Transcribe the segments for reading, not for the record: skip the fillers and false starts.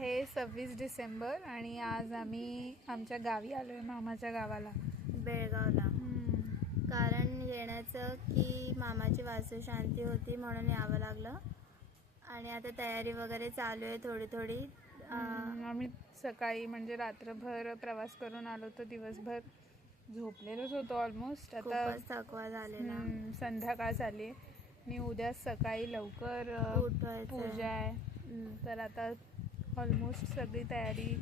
आहे 26 डिसेंबर आणि आज आम्ही आमच्या गावी आलो आहे, मामाच्या गावाला, बेळगावला. कारण येण्याचं की मामाची वास्तुशांती होती म्हणून यावं लागलं. आणि आता तयारी वगैरे चालू आहे थोडी थोडी. आम्ही सकाळी म्हणजे रात्रभर प्रवास करून आलो, तर दिवसभर झोपलेलोच होतो ऑलमोस्ट. आता थकवा झालेला. संध्याकाळ झाली आणि उद्या सकाळी लवकर पूजा आहे. तर आता ऑलमोस्ट सगळी तयारी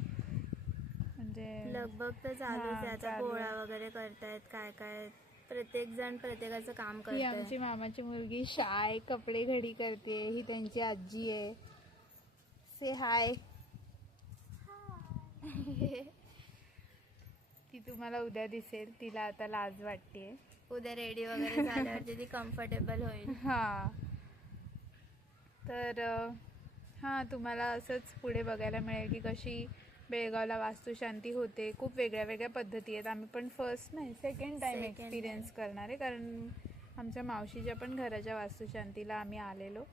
म्हणजे लगभग तर चालूच आहे. आता पोळा वगैरे करतायत, काय काय प्रत्येक जण प्रत्येकाचं काम करते. आमची मामाची मुलगी शाय कपडे घडी करते, ही त्यांची आजी आहे. से हाय. ती तुम्हाला उद्या दिसेल, तिला आता लाज वाटते. उद्या रेडी वगैरे झाल्यावरती ती कम्फर्टेबल होईल. तर तुम्हाला असंच पुढे बघायला मिळेल की कशी बेळगावला वास्तुशांती होते. खूप वेगळ्या वेगळ्या पद्धती आहेत. आम्ही पण फर्स्ट नाही, सेकंड टाइम एक्सपिरियन्स करणार आहे, कारण आमच्या मावशीच्या पण घराच्या वास्तुशांतीला आम्ही आलेलो.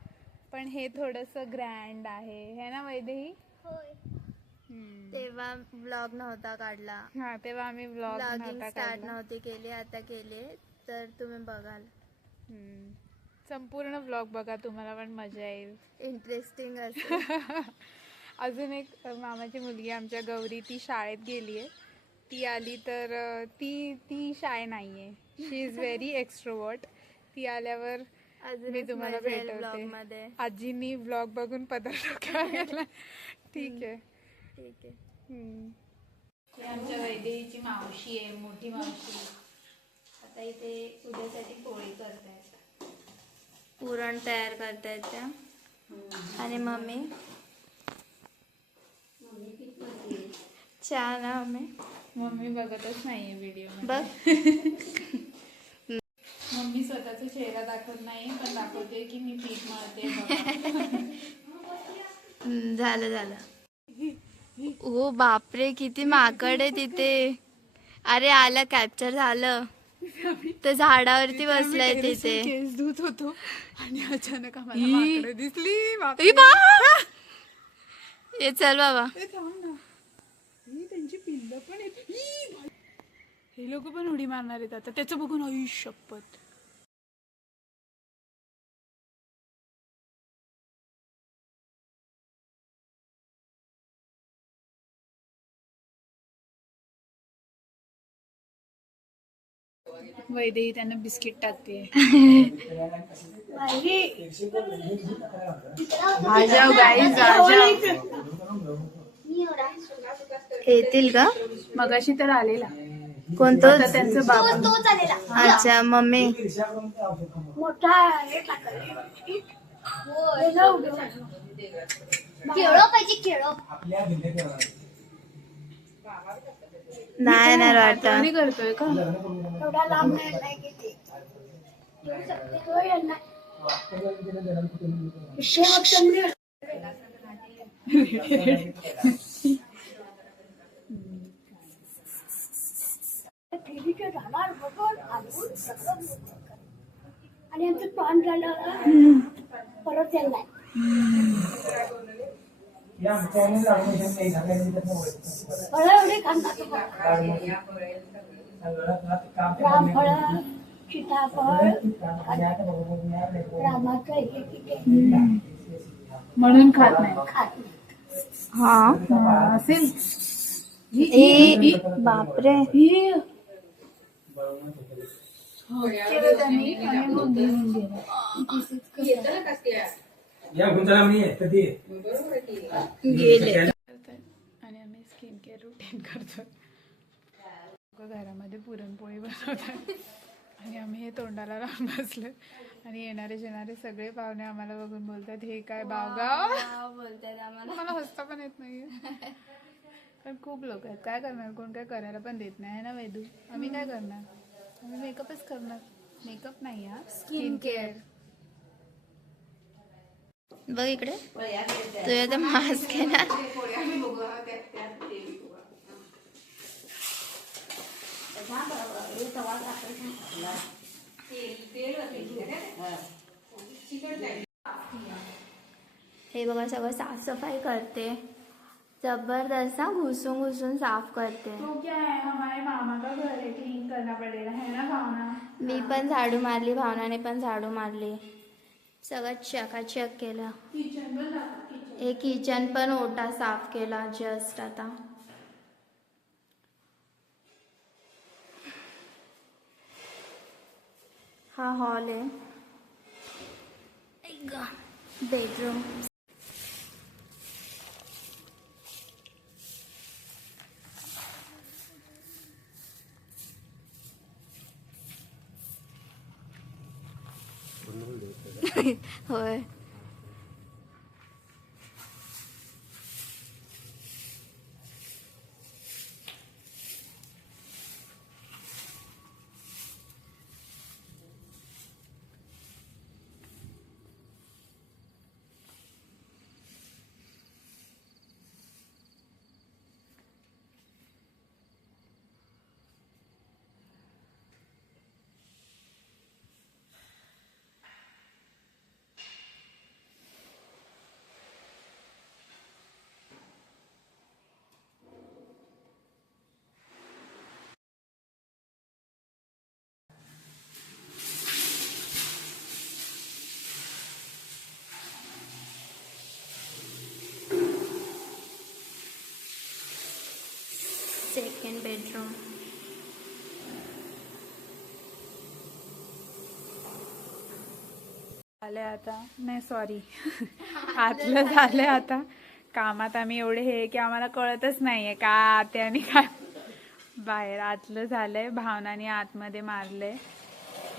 पण हे थोडंसं ग्रँड आहे, है ना वैदेही? तेव्हा व्लॉग नव्हता काढला. तेव्हा आम्ही व्लॉगिंग स्टार्ट नव्हती केली, आता केली. तर तुम्ही बघाल, संपूर्ण व्लॉग बघा, तुम्हाला पण मजा येईल, इंटरेस्टिंग असेल. अजून एक मामाची मुलगी आमच्या गौरी, ती शाळेत गेली आहे. ती आली तर ती शाय नाही आहे, शी इज व्हेरी एक्स्ट्रोवर्ट. ती आल्यावर मी तुम्हाला भेटवते. आजींनी व्लॉग बघून पदर डोक्यावर. ठीक आहे. आमच्या वैदेहीची मावशी आहे, मोठी मावशी. आता इथे उद्यासाठी पोळी करतायत, पुरण तयार करतायत त्या. आणि मम्मी छान आहे. मम्मी बघतच नाहीये व्हिडिओ बघ. मम्मी स्वतःचा चेहरा दाखवत नाही, पण दाखवते की मी पीठ मळते. झालं. ओ बापरे, किती माकड आहे तिथे. अरे आलं, कॅप्चर झालं. तर झाडावरती बसलाय तिथे. केस धुत होतो आणि अचानक आम्हाला माकडं दिसली. ये चल बाबा. त्यांची पिल्लं पण आहेत. हे लोक पण उडी मारणार आहेत आता, त्याचं बघून आई शपथ. वैदेही त्यांना बिस्किट टाकते. येतील का? मगाशी तर आलेला. कोणतं? त्यांचं बाबा. अच्छा, मम्मी. नाही वाटत करतोय का? आणि आमचं पान झालं परत चाललाय. रामफळ, सीताफळ, रामाचं म्हणून खात नाही. असेल. बापरे. आणि आम्ही स्किन केअर रुटीन करतो. घरामध्ये पुरणपोळी बनवतात आणि आम्ही हे तोंडाला लावून बसलो. आणि येणारे सगळे पाहुणे आम्हाला बघून बोलतात, हे काय बावगाव बोलतात आम्हाला. मला हसता पण येत नाहीये. पण खूप लोक आहेत, काय करणार, कोण काय करायला पण देत नाही ना वैदू. आम्ही काय करणार, आम्ही मेकअपच करणार. मेकअप नाही, स्किन केअर. बघ इकडे, तुझ्या तर मास्क आहे ना. हे बघा, सगळं साफसफाई करते. जबरदस्त ना, घुसून घुसून साफ करते. तो क्या है, हमारे मामा का घर है, क्लीन करना पड़ेगा है ना भावना. मी पण झाडू मारली, भावनाने पण झाडू मारली, सगळं चकाचक केलं. किचन पण दाखव, किचन. हे किचन पण ओटा साफ केला जस्ट आता. हा हॉल आहे, बेडरूम. होय. Second bedroom. झालंय आता, नाही सॉरी आतलं झालंय आता. कामात आम्ही एवढे हे की आम्हाला कळतच नाहीये का आते आणि काय बाहेर. आतलं झालंय, भावनाने आतमध्ये मारलंय.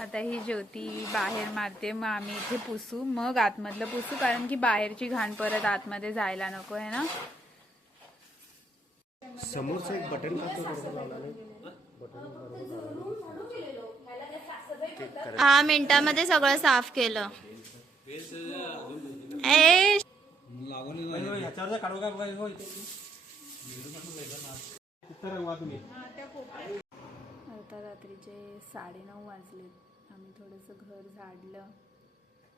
आता ही ज्योती बाहेर मारते, मग आम्ही इथे पुसू, मग आतमधलं पुसू, कारण की बाहेरची घाण परत आतमध्ये जायला नको आहे ना. समोरचं एक बटन का तो बरोबर लावला नाही? 6 मिनिटामध्ये सगळं साफ केलं. ए आता रात्रीचे 9:30 वाजलेत. आम्ही थोडंसं घर झाडलं.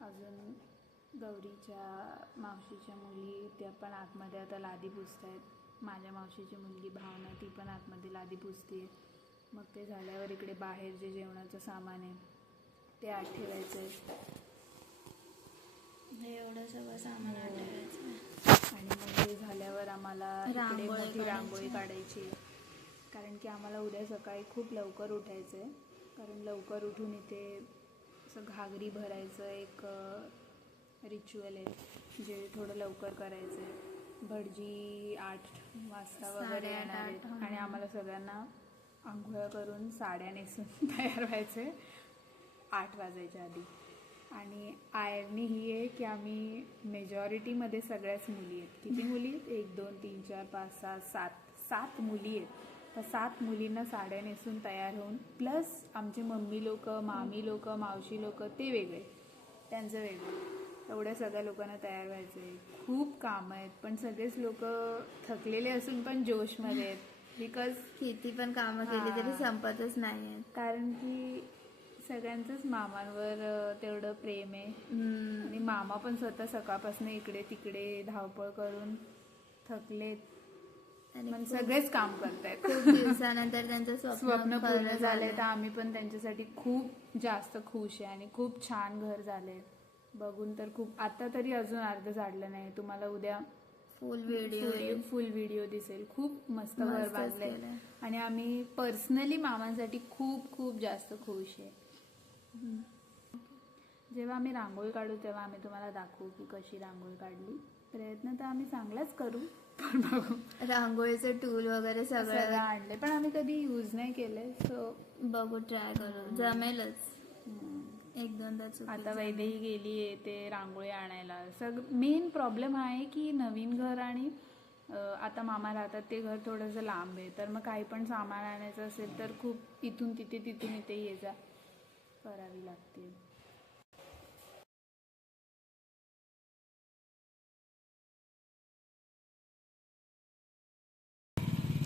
अजून गौरीच्या मावशीच्या मुली त्या पण आतमध्ये आता लादी पुसतायत. माझ्या मावशीची मुलगी भावना ती पण आतमध्ये लादी पुसते. मग ते झाल्यावर इकडे बाहेर जे जेवणाचं सामान आहे ते आत ठेवायचं आहे. एवढं सगळं सामान ठेवायचं. आणि मग ते झाल्यावर आम्हाला इकडे मोठी रांगोळी काढायची आहे. कारण की आम्हाला उद्या सकाळी खूप लवकर उठायचं आहे. कारण लवकर उठून इथे असं घागरी भरायचं एक रिच्युअल आहे जे थोडं लवकर करायचं आहे. भटजी 8 वाजता वगैरे येणार आहेत आणि आम्हाला सगळ्यांना आंघोळ करून साड्या नेसून तयार व्हायचं आहे 8 वाजायच्या आधी. आणि आयरनी ही आहे की आम्ही मेजॉरिटीमध्ये सगळ्याच मुली आहेत. किती मुली आहेत? 1 2 3 4 5 6 7 मुली आहेत. तर 7 मुलींना साड्या नेसून तयार होऊन, प्लस आमचे मम्मी लोक, मामी लोक, मावशी लोक ते वेगळे, त्यांचं वेगळं, एवढ्या सगळ्या लोकांना तयार व्हायचं आहे. खूप कामं आहेत, पण सगळेच लोक थकलेले असून पण जोशमध्ये आहेत. बिकॉज किती पण कामं केली तरी संपतच नाही. कारण की सगळ्यांचंच मामांवर तेवढं प्रेम आहे. आणि मामा पण स्वतः सकाळपासून इकडे तिकडे धावपळ करून थकलेत, पण सगळेच काम करतायत. खूप दिवसानंतर त्यांचं स्वप्न पूर्ण झालंय. तर आम्ही पण त्यांच्यासाठी खूप जास्त खुश आहे आणि खूप छान घर झालंय बघून. तर खूप, आता तरी अजून अर्ध झाडलं नाही, तुम्हाला उद्या फुल व्हिडिओ दिसेल. खूप मस्त घर बांधलंय आणि आम्ही पर्सनली मामांसाठी खूप खूप जास्त खुश आहे. जेव्हा आम्ही रांगोळी काढू तेव्हा आम्ही तुम्हाला दाखवू की कशी रांगोळी काढली. प्रयत्न तर आम्ही चांगलाच करू, पण बघू. रांगोळीचं टूल वगैरे सगळं आणले पण आम्ही कधी यूज नाही केले. सो बघू, ट्राय करू, जमेलच. 1-2दा आता वैदेही गेली आहे ते रांगोळी आणायला. मेन प्रॉब्लेम हा आहे की नवीन घर आणि आता मामा राहतात ते घर थोडंसं लांब आहे. तर मग काही पण सामान आणायचं असेल तर खूप इथून इथे ये जा करावी लागते.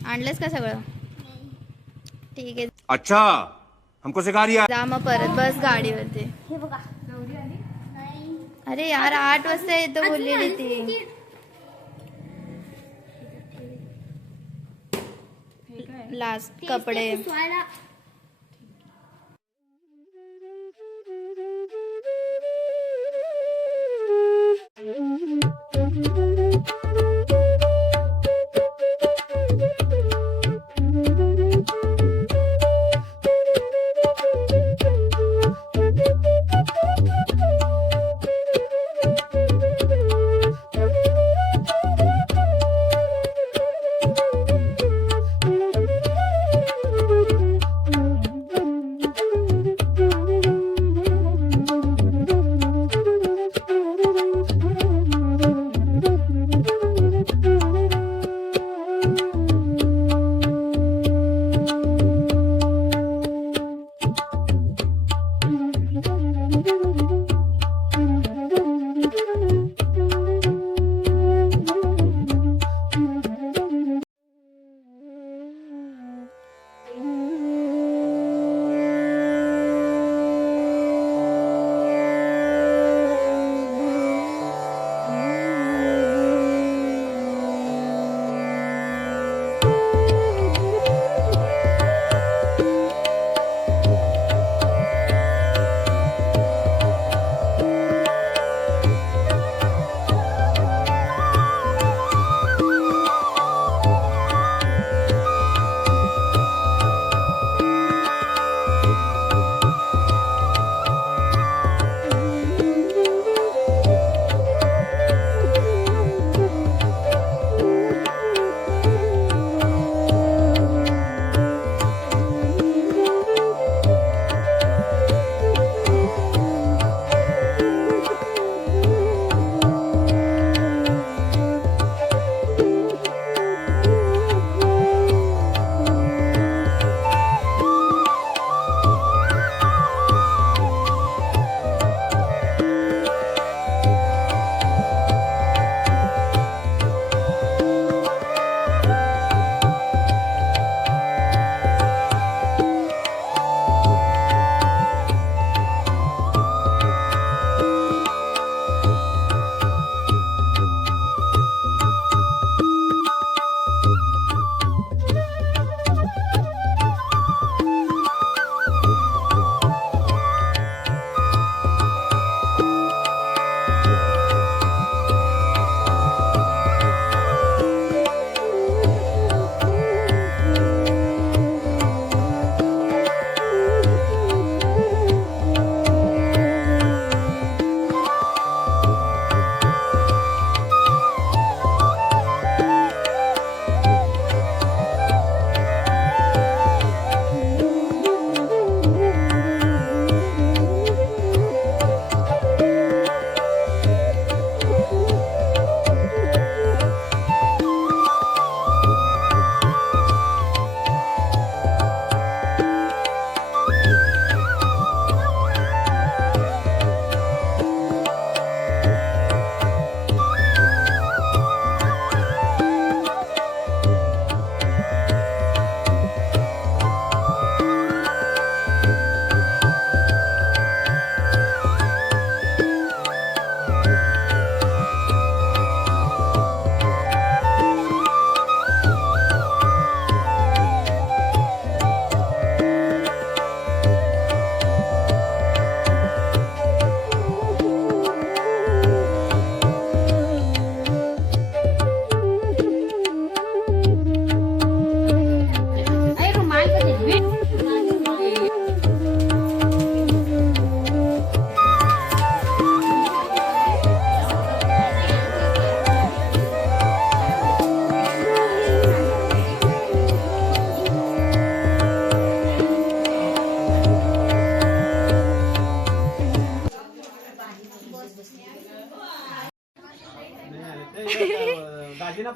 आणलंच का सगळं? ठीक आहे, अच्छा हमको सिखा रिया. जा मग परत बस गाडीवरती. हे बघा. गौरी आली? अरे यार 8 वाजता येतो बोललेली ती. लास्ट कपडे.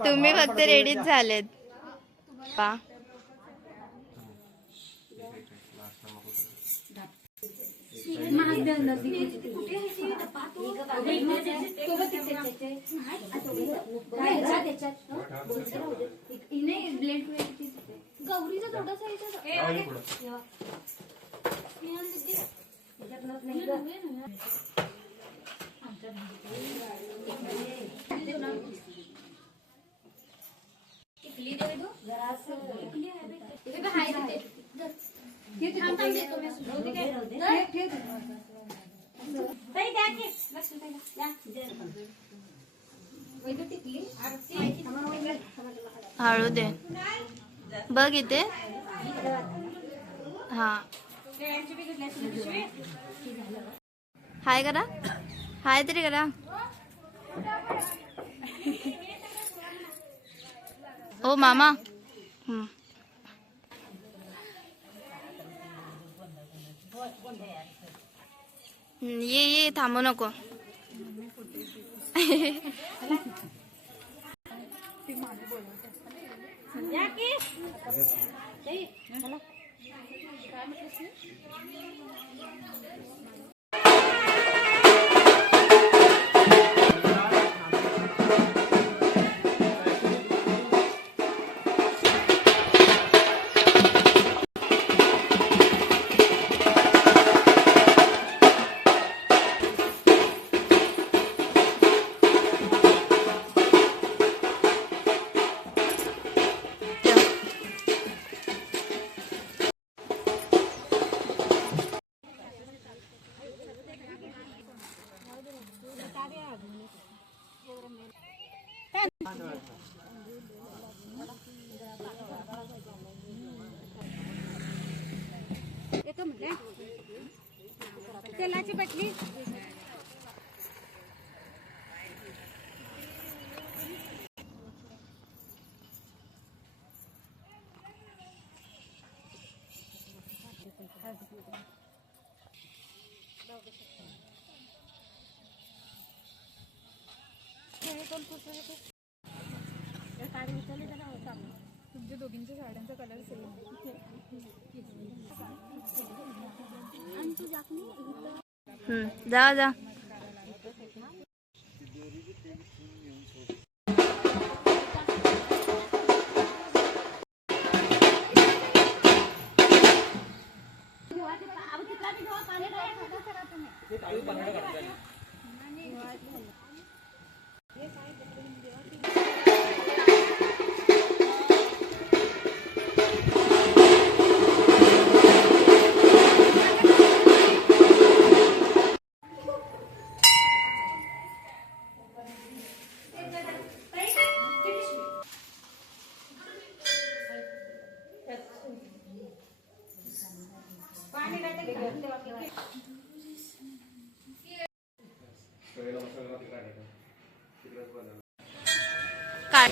तुम्ही फक्त रेडीच झालेत पा. गौरीचा थोडासा टिकली दे दो जरा हळू दे बघ इथे हा हाय करा हाय तरी करा ओ मामा ये थांबू नको तेलाची बाटली तुमच्या दोघींच्या साड्यांचा कलर सेम जा जा काय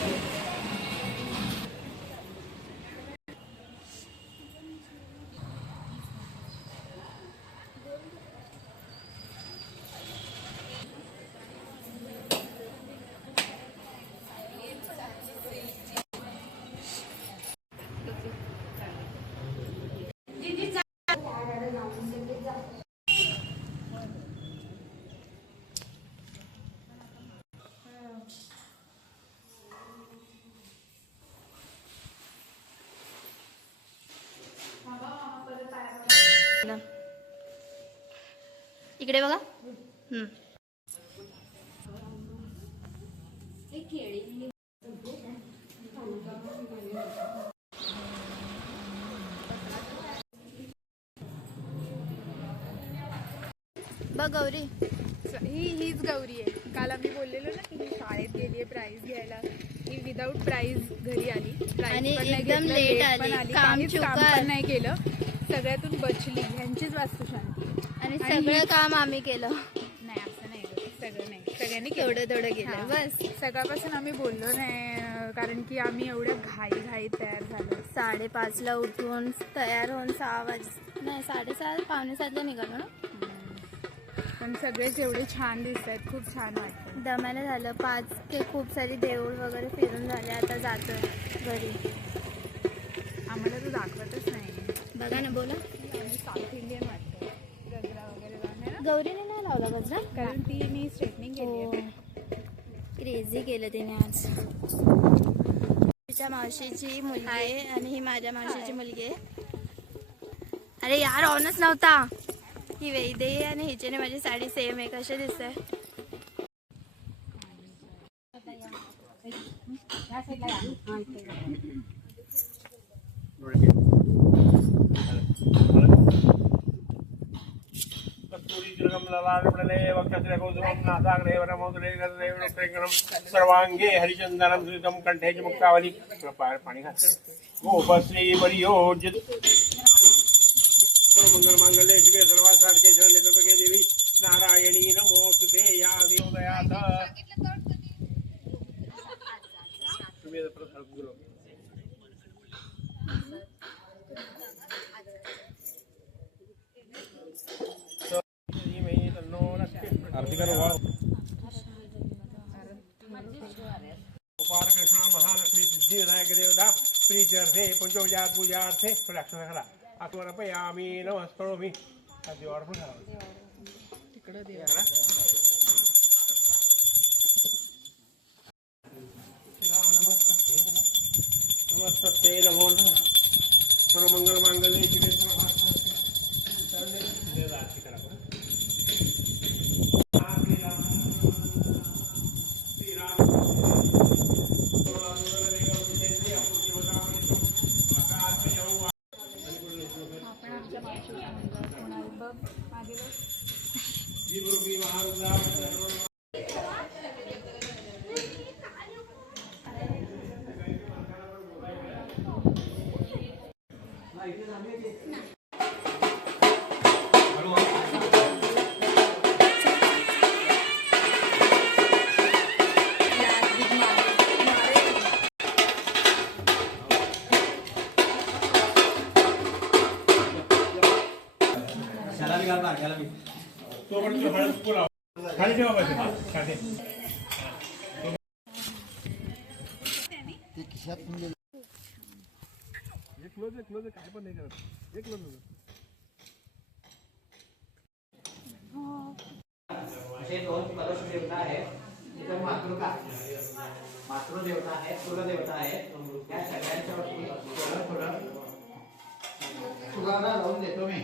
इकडे बघा बघ गौरी हीच गौरी आहे. काल आम्ही बोललेलो ना की ही शाळेत गेली आहे प्राइज घ्यायला. ही विदाऊट प्राइज घरी आली. प्राइज आणि पण नाही एकदम घेतलं, लेट late पण आली. काम काहीच काम चुकार. पण नाही केलं. सगळ्यातून बचली. ह्यांचीच वास्तुशांती. आणि सगळं काम आम्ही केलं नाही असं नाही गं. सगळं नाही. सगळ्यांनी थोडं थोडं केलं हां. बस सकाळपासून आम्ही बोललो नाही कारण की आम्ही एवढ्या घाईत तयार झालो. 5:30ला उठून तयार होऊन 6:30 पावणे 7ला निघालो ना. पण सगळेच एवढे छान दिसत आहेत. खूप छान वाटतं. दमायला झालं 5 ते खूप सारी देऊळ वगैरे फिरून झाले. आता जातोय घरी. आम्हाला तो दाखवतच नाही. बघा ना बोला आम्ही साऊथ इंडियन वाटतो. गजरा वगैरे लावून आहे ना. गौरीने नाही लावला गजरा कारण ती मी स्ट्रेटनिंग केली आहे. क्रेझी केलं तिने आज. तिच्या मावशीची मुलगी आहे आणि ही माझ्या मावशीची मुलगी आहे. अरे यार ऑनच नव्हता. ही वैदे आणि हिच्याने माझी साडी सेम आहे. कशी दिसते ह्या सर्वांगे हरिचंदनम सुतम कंठे च मुक्तावली पाणी घाल गोपश्री परियोजित मंगल मांगल्ये शिवे सर्वासार्थे शरण्ये त्र्यंबके देवी नारायणी नमोस्तुते या देवदयात तुम्ही प्रसाद गुरु आरती करो गोपाल कृष्ण महालक्ष्मी सिद्धि विनायक देवता प्रीत्यर्थे पंचोपचार पूजार्थे प्रदक्षिणा करा आत्मर्पयामि नमस्करोमि देवावर पण करा तिकडे देवा नमस्ते नमो नमः सर्वमंगल मांगल्ये शिवे सर्वार्थे आरती करा खाली ठेवा बस खाली एक काय पण नाही करत एक असे दोन कलश देवता आहेत इतर मातृदेवता आहे कुलदेवता आहे त्या सगळ्यांच्या वरती थोडं सुगंध लावून देतो मी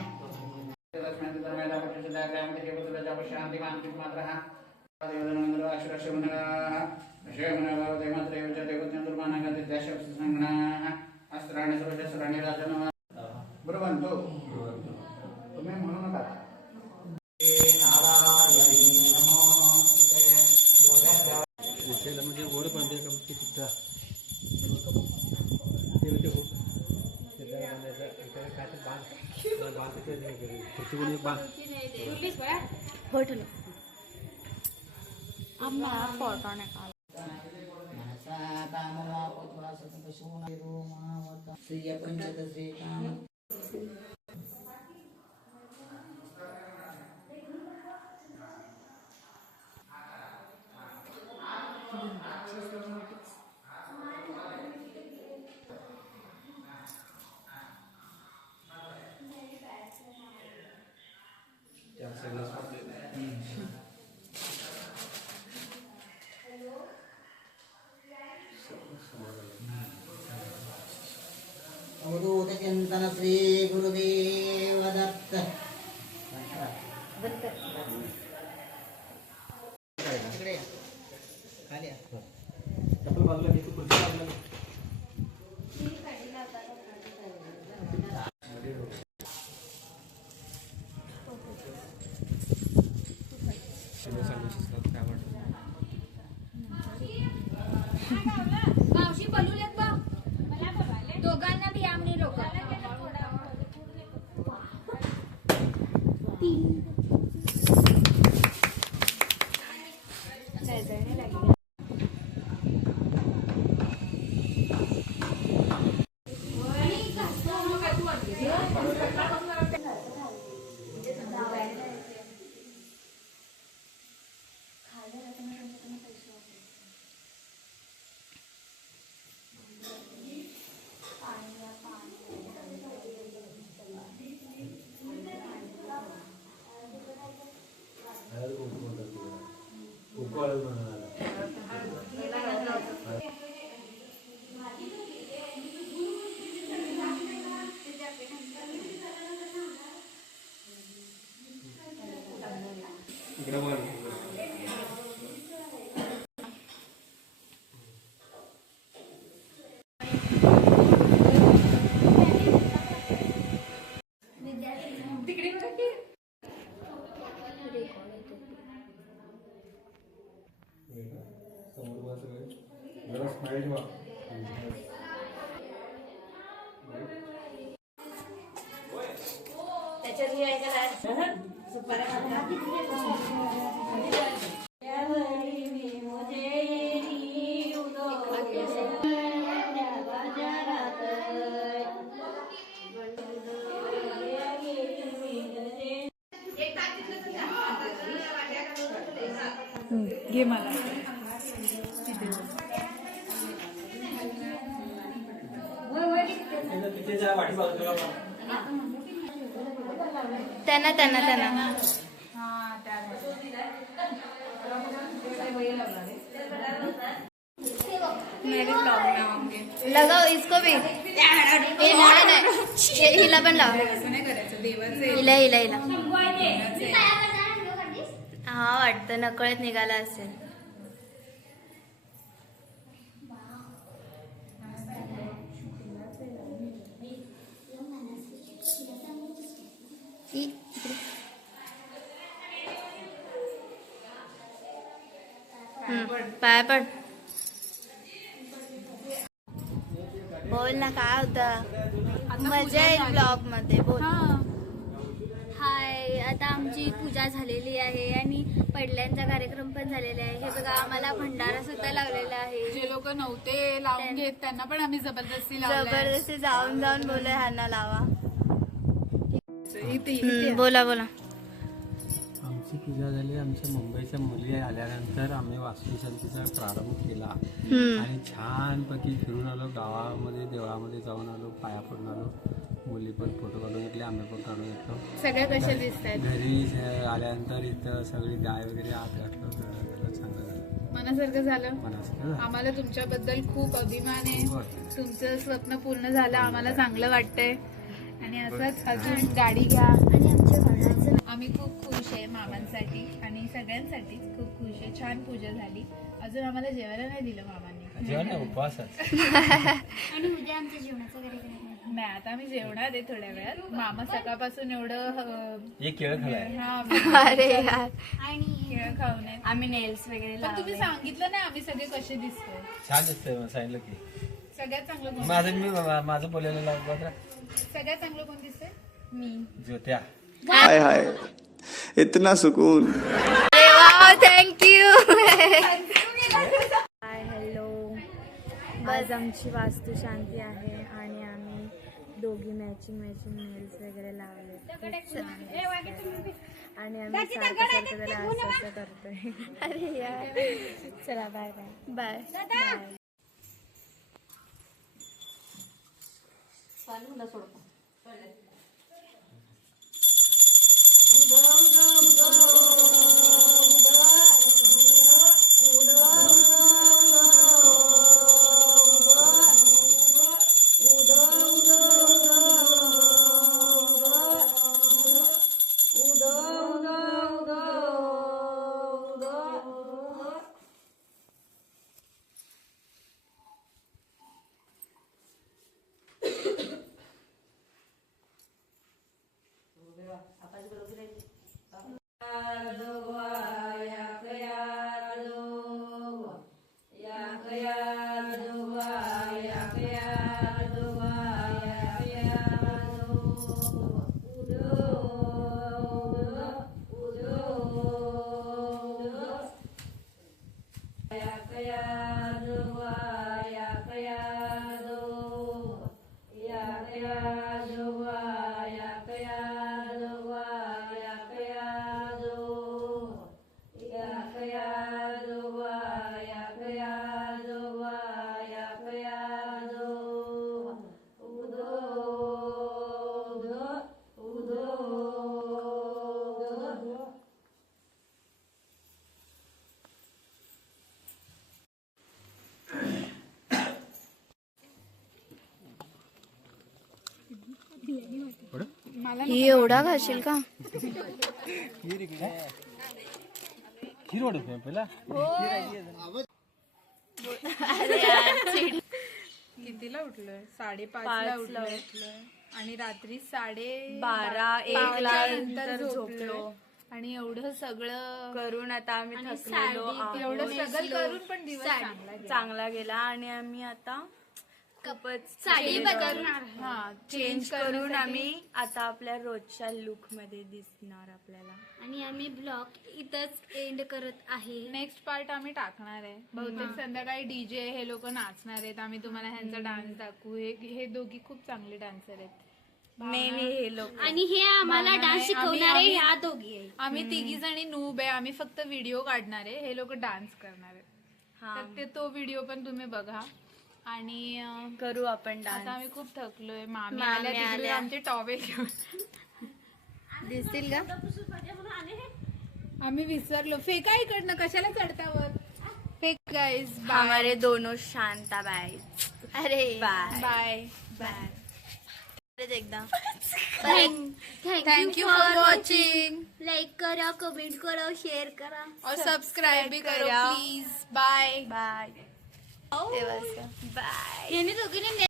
शांती कांतिक मात्र हा देवदनंदर अश्रशमनः अशयमनः भवते मात्र एवच देवज्ञातुर्मानागते दशसंगणः अस्त्राणि सर्वशस्त्राणि राजन बरोबर तो तुम्ही म्हणू नका नारायणी नमोस्तुते म्हणजे वर बांधे का की तिथं अवधूत चिंतन श्री गुरुदेव दत्त मावशी बोलूयात बा दोघांना बी आमनी लोक घे मला. त्यांना त्यांना त्यांना मेरे ब्लॉग में आऊंगे. लगाओ इसको भी. हे नाही हिला पण लाव. असं नाही करायचं, देवाचे. हिला हिला हिला हा वाटतं नकळत निघाला असेल. पाय पड. बोल ना काय होतं. मजा येईल ब्लॉग मध्ये. बोल. हाय, आता आमची पूजा झालेली आहे आणि पडल्यांचा कार्यक्रम पण झालेला आहे. हे बघा आम्हाला भंडारा सुद्धा लागलेला आहे. जे लोक नव्हते लावून घेत त्यांना पण आम्ही जबरदस्ती लावलंय. जबरदस्ती जाऊन जाऊन बोलले ह्यांना लावा. इथे बोला बोला. आमची पूजा झाली. आमच्या मुंबईच्या मुली आल्यानंतर आम्ही वास्तुशांतीचा प्रारंभ केला आणि छानपैकी फिरून आलो. गावामध्ये देवळामध्ये जाऊन आलो, पाया पडून आलो. मुली पण फोटो काढून घेतले, आम्ही पण काढून घेतलो. सगळ्या कशा दिसत आहेत. घरी आल्यानंतर इथं सगळी गाय वगैरे आत घातलं. चांगलं झालं, मनासारखं झालं. मनासारखं झालं. आम्हाला तुमच्याबद्दल खूप अभिमान आहे. बरं. तुमचं स्वप्न पूर्ण झालं, आम्हाला चांगलं वाटतंय. आणि असंच अजून गाडी घ्या. आम्ही खूप खुश आहे मामांसाठी आणि सगळ्यांसाठीच खूप खुश आहे. छान पूजा झाली. अजून आम्हाला जेवायला नाही दिलं मामांनी. जेवण उपवासच. आणि उद्या आमच्या जेवणाचा कार्यक्रम आहे. नाही, आता आम्ही जेवणार आहे थोड्या वेळात. मामा सकाळपासून एवढं एक केळ खाल्लाय. हा अरे यार. केळं खाऊन आहेत. आम्ही नेल्स वगैरे पण तुम्ही सांगितलं नाही आम्ही सगळे कसे दिसतोय. छान दिसतंय सांगितलं की. सगळ्यात चांगलं कोण? माझं बोलायला लागलं. सगळ्यात चांगलं कोण दिसतंय? मी. ज्योत्या. हाय हाय इतना सुकून. थँक्यू. Hi hello. आज आमची वास्तू शांती आहे आणि आम्ही दोघी मॅचिंग नेल्स वगैरे लावले. आणि आम्ही सारखं त्याला असं करतोय. अरे यार. चला बाय बाय बाय बाय. ही एवढा घाशील का? पहिला कितीला उठलोय? 5:30ला उठलोय आणि रात्री 12-1 नंतर झोपलो. आणि एवढं सगळं करून आता आम्ही थकलेलो. एवढं स्ट्रगल करून पण दिवस चांगला गेला. चांगला गेला आणि आम्ही आता साडी बदलणार हा चेंज करून आम्ही आता आपल्या रोजच्या लुक मध्ये दिसणार आपल्याला. आणि आम्ही ब्लॉग इथंच एंड करत आहे. नेक्स्ट पार्ट आम्ही टाकणार आहे. बहुतेक संध्याकाळी डीजे हे लोक नाचणार आहेत. आम्ही तुम्हाला ह्यांचा डान्स दाखवू. हे दोघी खूप चांगले डान्सर आहेत. मेन हे लोक आणि हे आम्हाला डान्स शिकवणारे ह्या दोघी आहे. आम्ही तिघी जणी नूब आहे. आम्ही फक्त व्हिडिओ काढणार आहे. हे लोक डान्स करणार आहेत. तर तो व्हिडिओ पण तुम्ही बघा. आणि करू आपण आता डान्स. आम्ही खूप थकलोय. मामी मामी आल्या तिकडून आल्या. आमचे टॉवेल घेऊन. दिसतील का? आम्ही विसरलो. फेका इकडनं कशाला चढतावर. Fake guys. हमारे दोनों शांता बाय. अरे बाय बाय बाय. एकदा thank you for watching. Like करा, कमेंट करा, शेअर करा. और सब्सक्राइब भी करो करा. प्लीज. Bye bye. बाय. यांनी दोघींनी